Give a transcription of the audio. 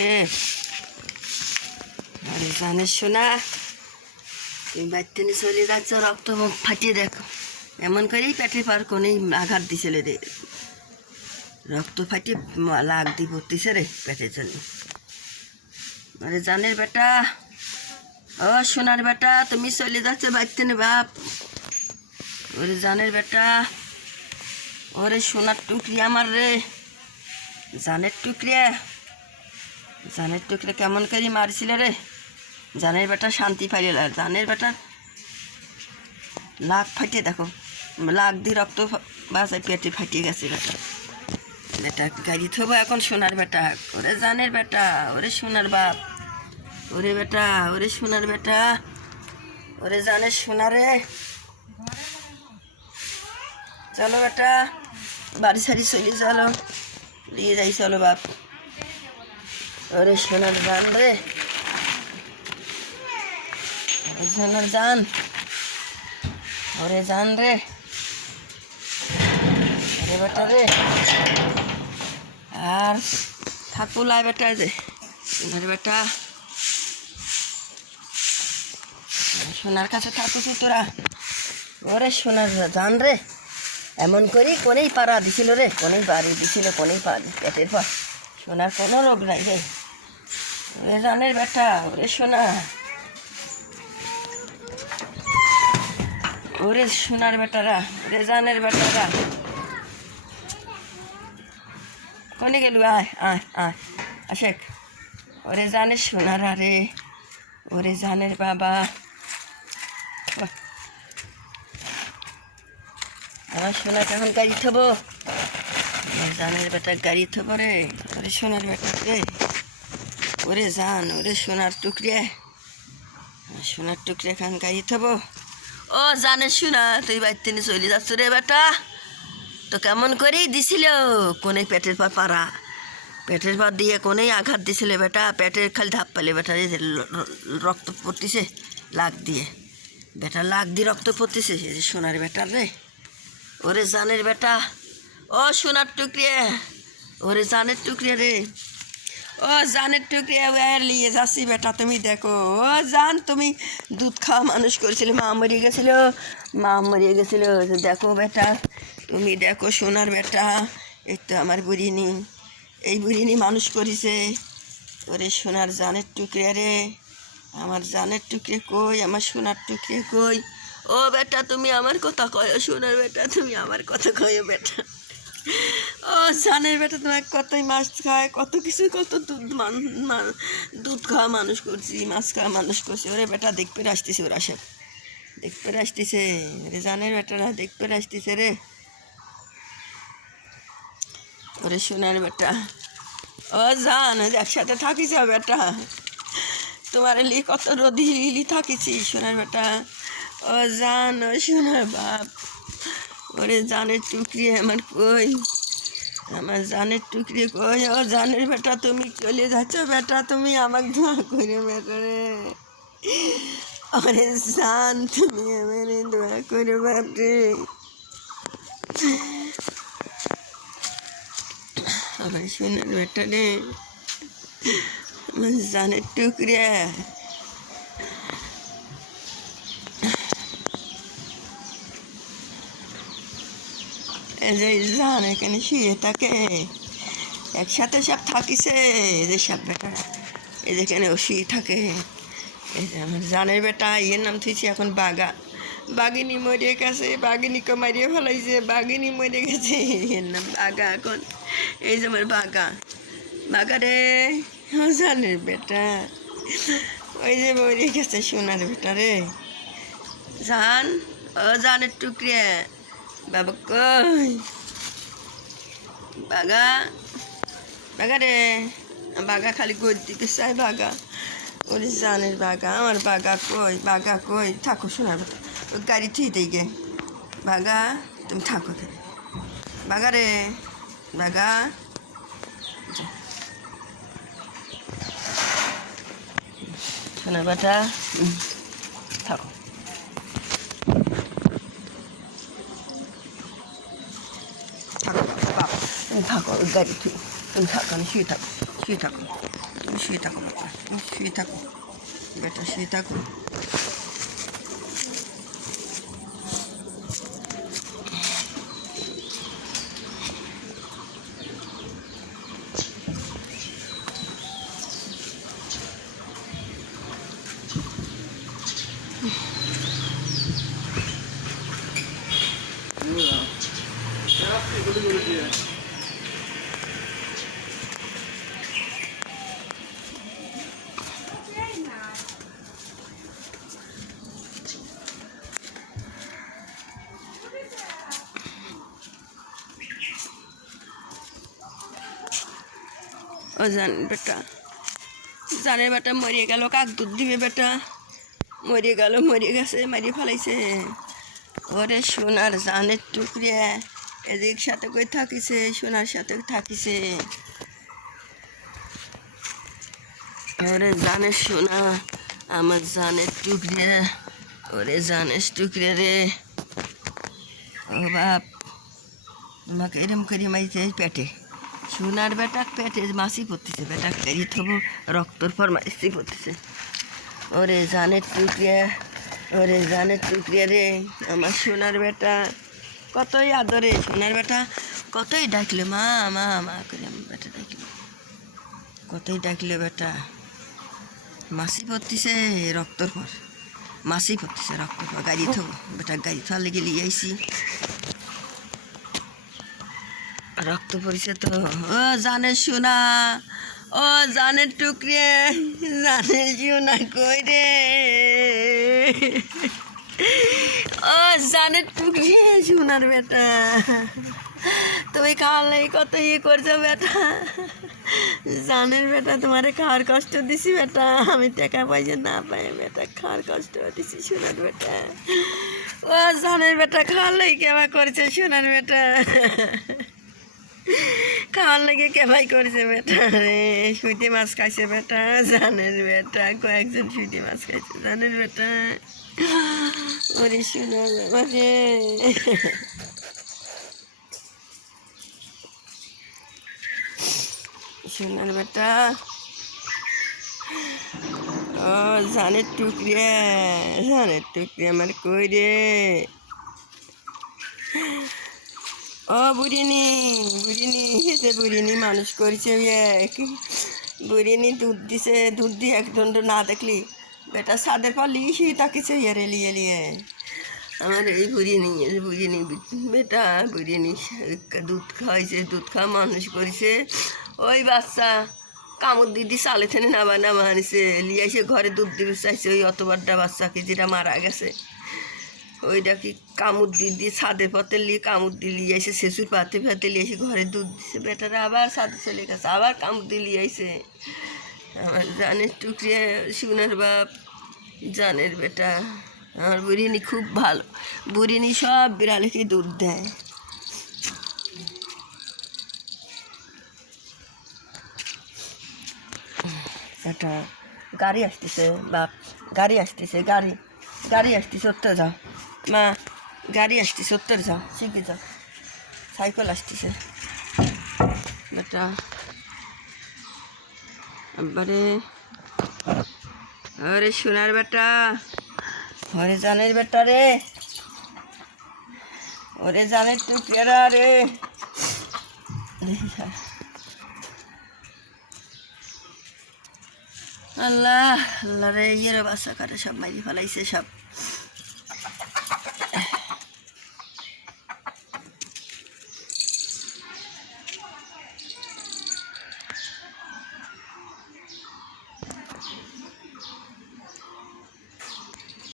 রে আরে জানিস না তুমি বাড়িতে নিয়ে চলে যাচ্ছ, রক্ত মুখ ফাটিয়ে দেখো। এমন করেই পেটে পার কোনেই আঘাত দিছিল রে, রক্ত ফাটিয়ে লাগ দিয়ে পড়তেছে রে পেটের জন্য। আরে জানের বেটা, ও সোনার বেটা, তুমি চলে যাচ্ছে বাড়িতে নে বাপ। ওরে জানের বেটা, ওরে সোনার টুকরি আমার রে, জানের টুকরিয়া, জানের টুকরে কেমন করে মারছিল রে। জানের বেটা শান্তি পাইল, জানের বেটা লাগ ফাটিয়ে দেখো, লাগ দিয়ে রক্ত বাসায় পেটে ফাটিয়ে গেছে বেটা। বেটা গাড়ি থবো এখন সোনার বেটা, ওরে জানের বেটা, ওরে সোনার বাপ, ওরে বেটা, ওরে সোনার বেটা, ওরে জানের সোনারে। চলো বেটা বাড়ি সারি চলে চলো, নিয়ে যাই চলো বাপ। ওরে সোনার জান রে, ওরে সোনার জান, ওরে জান রে, ওরে বেটা রে। আর থাকবো লাই বেটা, যে সোনার বেটা, সোনার কাছে থাকুছি তোরা। ওরে সোনার জান রে, এমন করেই কোনেই পাড়া দিছিল রে, কোনেই বাড়ি দিছিল, কোনেই পাড়ি পেটের পর। সোনার কোনো রোগ নাই রে, ওরে জানের বেটা, ওরে সোনা, ওরে সোনার বেটারা, ওরে জানের বেটারা। কোনে গেল? আয় আয় আয় আশেক, ওরে জানের সোনারা রে, ওরে জানের বাবা। আমার সোনার এখন গাড়ি থবো, জানের বেটা গাড়ি থবো রে, ওরে সোনার বেটা রে, ওরে জান, ওরে সোনার টুকরে, সোনার টুকরে এখন গাড়ি থবো। ও জানের সোনা, তুই বাড়িতে নিয়ে চলে যাচ্ছ রে বেটা। তো কেমন করেই দিছিল কোনে পেটের পর পাড়া, পেটের পর দিয়ে কোনেই আঘাত দিছিল বেটা, পেটের খালি ধাপ পালে বেটা, রক্ত পড়তেছে লাগ দিয়ে, বেটা লাগ দিয়ে রক্ত পড়তেছে। সোনার বেটার রে, ওরে জানের বেটা, ও সোনার টুকরিয়া, ওরে জানের টুকরিয়া রে, ও জানের টুকরিয়া নিয়ে যাচ্ছি বেটা। তুমি দেখো, ও জান, তুমি দুধ খাওয়া মানুষ করেছিলে, মা মরিয়ে গেছিল, মা মরিয়ে গেছিল। দেখো বেটা, তুমি দেখো সোনার বেটা, এই তো আমার বুড়িনি, এই বুড়িনি মানুষ করেছে। ওরে সোনার জানের টুকরিয়া রে, আমার জানের টুকরে কই, আমার সোনার টুকরে কই। ও বেটা, তুমি আমার কথা কয়ো, সোনার বেটা, তুমি আমার কথা কয়ো বেটা। ও জানের বেটা, তোমার কতই মাছ খায়, কত কিছু, কত দুধ খাওয়া মানুষ করছি, মাছ খাওয়া মানুষ করছি। ওরে বেটা দেখতে আসতেছে, ওরা সব দেখতে আসতেছে রে, জানের বেটারা দেখতে আসতেছে রে, ওরে সোনার বেটা। ও জান, একসাথে থাকিস বেটা, তোমার লি কত রোদি লিলি থাকিছি সোনার বেটা। ও জান, ও সোনার বাপ, ওরে জানের টুকরি আমার কই, আমার জানের টুকরি কই। ও জানের বেটা, তুমি চলে যাচ্ছ বেটা, তুমি আমাকে দোয়া করে বেটা রে, ওরে জান, তুমি আমার দোয়া করে বাপ রে, আমার সোনার বেটা রে, আমার জানের টুকরিয়া। এই যে জান এখানে শুয়ে থাকে, একসাথে সব থাকিছে, এই যে সব বেটা, এই যেখানে ও শুয়ে থাকে। এই যে আমার জানের বেটা, ইয়ের নাম থুইছি এখন বাঘা। বাঘিনী মরিয়ে গেছে, বাঘিনীকে মারিয়ে ফেলাইছে, বাঘিনী মরে গেছে, এর নাম বাঘা এখন। এই যে আমার বাঘা, বাঘা রে, ও জানের বেটা, ওই যে মরে গেছে সোনার বেটা রে, জান, ও জানের টুকরিয়া বাবা কই, বাঘা, বাঘা রে, বাঘা খালি গোদ দিতে চাই বাঘা, ওরে জানের বাঘা, আমার বাঘা কই, বাঘা কই, থাকো শোনার ওই গাড়ি থুই দেই গে, বাঘা তুমি থাকো, বাঘা রে, বাঘা, শোনার বেটা থাকো, থাকো বাবা, তুমি থাকো, ওই গাড়ি থুই, তুমি থাকো, আমি শুয়ে থাকো, শুয়ে শুয়ে থাকো, তুমি শুয়ে থাকো বাবা, তুমি শুয়ে থাকো বেটা, শুয়ে থাকো। ও জান বেটা, জানের বেটা মরিয়ে গেল, কাক দুধ দিবে বেটা, মরিয়ে গেল, মরিয়ে গেছে, মারিয়ে ফেলাইছে। ওরে সোনার জানের টুকরে এদিক সাথে কই থাকিছে, সোনার সাথে থাকিছে। ওরে জানের সোনা, আমার জানের টুকরে, ওরে জানের টুকরে রে। ও বাপ, তোমাকে এরম করে মাইছে পেটে, সোনার বেটা পেটে মাছি পড়তেছে, বেটা কেড়ি থবো, রক্তর পর মাছি পড়তেছে। ওরে জানের টুকরে, ওরে জানের টুকরে রে, আমার সোনার বেটা কতই আদরে, সোনার বেটা কতই ডাকলে মা মা মা করে, আমার বেটা ডাকলো, কতই ডাকলে বেটা, মাছি পড়তেছে রক্তর পর, মাছি পড়তেছে রক্তর পর। গাড়ি থবো বেটা, গাড়ি থার লেগে লিয়ে আইসি, রক্ত পড়েছে তো। ও জানের সোনা, ও জানের টুকরে, জানের সোনা কই রে, ও জানের টুকরে, সোনার বেটা, তুমি খাওয়ার লাগে কত ইয়ে করছো বেটা, জানের বেটা, তোমারে খাওয়ার কষ্ট দিছি বেটা, আমি টাকা পয়সা না পাই বেটা, খাওয়ার কষ্ট দিছি সোনার বেটা। ও জানের বেটা, খাওয়ার লাগে কেবা করছে সোনার বেটা, খাওয়ার লাগে কেবাই করছে বেটা রে, সুইটি মাছ খাইছে বেটা, জানের বেটা, কয়েকজন সুইটি মাছ খাইছে জানের বেটা। ওরে সোনার বাবা রে, সোনার বেটা, ও জানের টুকরে, জানের টুকরে আমার কই রে। ও বুড়িনি, বুড়িনি যে বুড়িনি মানুষ করছে, বুড়িনি দুধ দিছে, দুধ দিয়ে একদম না দেখলি বেটা সাদের পর লিয়ে তাকিছে ইয়ারে লিয়ে লিয়ে। আমার এই বুড়িনি, বুড়িনি বেটা, বুড়িনি দুধ খাওয়াইছে, দুধ খাওয়া মানুষ করেছে। ওই বাচ্চা কামড় দিদি চালে থেনে নামা নামা আনিছে, লিয়ে এসে ঘরে দুধ দিবে চাইছে, ওই অতবারটা বাচ্চাকে যেটা মারা গেছে, ওইটা কি কামড় দিয়ে ছাদের পথে নিয়ে কামড় দিয়ে লিয়ে এসে শেষুর পাতে ফাতে লিয়ে এসে ঘরে দুধ দিছে, বেটারা আবার ছাদে চলে গেছে, আবার কামড় দিয়ে লিয়ে আইসে। আমার জানের টুকরে, সোনার বাপ, জানের বেটা, আমার বুড়িনি খুব ভালো, বুড়িনি সব বিড়ালেকে দুধ দেয়। এটা গাড়ি আসতেছে বাপ, গাড়ি আসতেছে, গাড়ি গাড়ি আসতেছে, উত্তর যাও মা, গাড়ি আসতেছে উত্তর যাও, শিখে যাও, সাইকেল আসতেছে বেটা। একবারে আরে সোনার বেটা, ওরে জানের বেটা রে, ওরে জানের টুকরা রে, আল্লাহ আল্লাহ রে, ইয়ের বাচ্চা কাটা সব মারি ফেলাইছে সব।